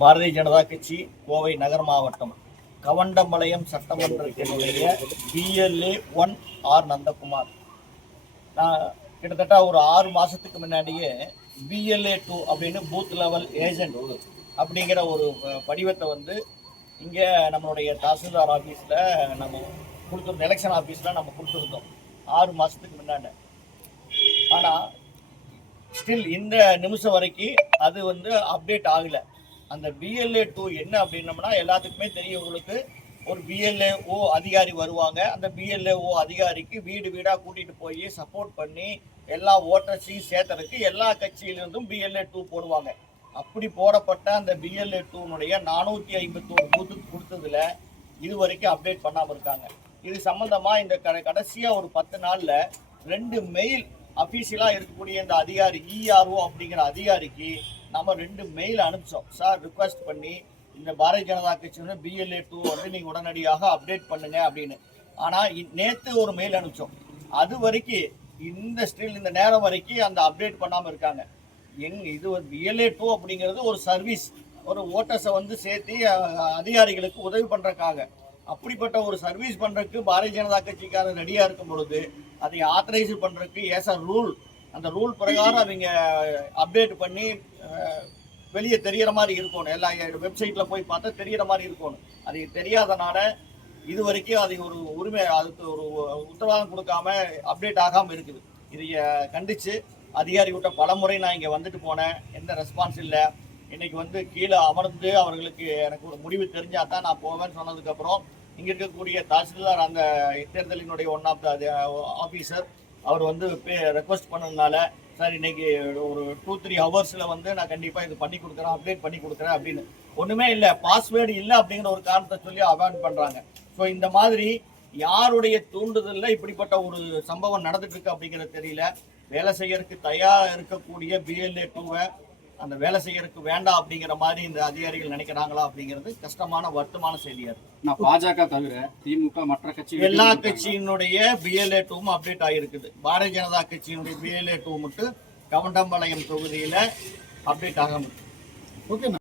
பாரதிய ஜனதா கட்சி கோவை நகர் மாவட்டம் Kavundampalayam சட்டமன்றத்தினுடைய BLA 1 R Nandakumar. நான் கிட்டத்தட்ட ஒரு 6 மாதத்துக்கு முன்னாடியே BLA 2 அப்படின்னு பூத் லெவல் ஏஜென்ட் அப்படிங்கிற ஒரு படிவத்தை வந்து இங்கே நம்மளுடைய தாசில்தார் ஆஃபீஸில் நம்ம கொடுத்துருந்தோம், எலெக்ஷன் ஆஃபீஸில் நம்ம கொடுத்துருந்தோம் 6 மாதத்துக்கு முன்னாடி. ஆனால் ஸ்டில் இந்த நிமிஷம் வரைக்கும் அது வந்து அப்டேட் ஆகலை. அந்த BLA 2 என்ன அப்படின்னம்னா எல்லாத்துக்குமே தெரியும். உங்களுக்கு ஒரு BLAO அதிகாரி வருவாங்க. அந்த BLAO அதிகாரிக்கு வீடு வீடாக கூட்டிகிட்டு போய் சப்போர்ட் பண்ணி எல்லா ஓட்டர்ஸையும் சேர்த்தறதுக்கு எல்லா கட்சியிலிருந்தும் BLA 2 போடுவாங்க. அப்படி போடப்பட்ட அந்த BLA 2 451 பூத்துக்கு கொடுத்ததுல இது வரைக்கும் அப்டேட் பண்ணாமல் இருக்காங்க. இது சம்மந்தமாக இந்த கடைசியாக ஒரு 10 நாளில் 2 மெயில் அஃபீஷியலாக இருக்கக்கூடிய இந்த அதிகாரி ERO அப்படிங்கிற அதிகாரிக்கு நம்ம 2 மெயில் அனுப்பிச்சோம். சார் ரிக்வெஸ்ட் பண்ணி இந்த பாரதிய ஜனதா கட்சியோட BLA 2 வந்து நீங்கள் உடனடியாக அப்டேட் பண்ணுங்க அப்படின்னு. ஆனால் நேற்று ஒரு மெயில் அனுப்பிச்சோம். அது வரைக்கும் இந்த நேரம் வரைக்கும் அந்த அப்டேட் பண்ணாமல் இருக்காங்க. இது ஒரு BLA 2 அப்படிங்கிறது ஒரு சர்வீஸ், ஒரு ஓட்டர்ஸை வந்து சேர்த்து அதிகாரிகளுக்கு உதவி பண்ணுறதுக்காக. அப்படிப்பட்ட ஒரு சர்வீஸ் பண்ணுறதுக்கு பாரதிய ஜனதா கட்சிக்காரர் ரெடியாக இருக்கும் பொழுது அதை ஆத்தரைஸ் பண்ணுறதுக்கு ஏஸ் அ ரூல், அந்த ரூல் பிரகாரம் அவங்க அப்டேட் பண்ணி வெளியே தெரிகிற மாதிரி இருக்கணும். எல்லா வெப்சைட்டில் போய் பார்த்தா தெரிகிற மாதிரி இருக்கணும். அது தெரியாதனால இது வரைக்கும் அது ஒரு உரிமை, அதுக்கு ஒரு உத்தரவாதம் கொடுக்காம அப்டேட் ஆகாமல் இருக்குது. இதை கண்டித்து அதிகாரிகிட்ட பல முறை நான் இங்கே வந்துட்டு போனேன், எந்த ரெஸ்பான்ஸ் இல்லை. இன்னைக்கு வந்து கீழே அமர்ந்து அவர்களுக்கு எனக்கு ஒரு முடிவு தெரிஞ்சால் தான் நான் போவேன்னு சொன்னதுக்கப்புறம் இங்கே இருக்கக்கூடிய தாசில்தார் அந்த தேர்தலினுடைய ஒன் ஆஃப் த ஆஃபீஸர் அவர் வந்து ரெக்வஸ்ட் பண்ணதுனால சார் இன்னைக்கு ஒரு 2-3 ஹவர்ஸில் வந்து நான் கண்டிப்பாக இது பண்ணி கொடுக்குறேன், அப்டேட் பண்ணி கொடுக்குறேன் அப்படின்னு. ஒன்றுமே இல்லை, பாஸ்வேர்டு இல்லை அப்படிங்கிற ஒரு காரணத்தை சொல்லி அவாய்ட் பண்ணுறாங்க. ஸோ இந்த மாதிரி யாருடைய தூண்டுதலில் இப்படிப்பட்ட ஒரு சம்பவம் நடந்துட்டு இருக்கு அப்படிங்கிறது தெரியல. வேலை செய்யறதுக்கு தயாராக இருக்கக்கூடிய BLA 2 அந்த வேலை செய்யறதுக்கு வேண்டாம் அப்படிங்கிற மாதிரி இந்த அதிகாரிகள் நினைக்கிறாங்களா அப்படிங்கிறது கஷ்டமான வருத்தமான செய்தியா இருக்கு. நான் பாஜக தவிர திமுக மற்ற கட்சி எல்லா கட்சியினுடைய BLA 2 அப்டேட் ஆகிருக்குது. பாரதிய ஜனதா கட்சியினுடைய BLA 2 மட்டும் கவண்டம்பாளையம் தொகுதியில அப்டேட் ஆகாம இருக்கு. ஓகே.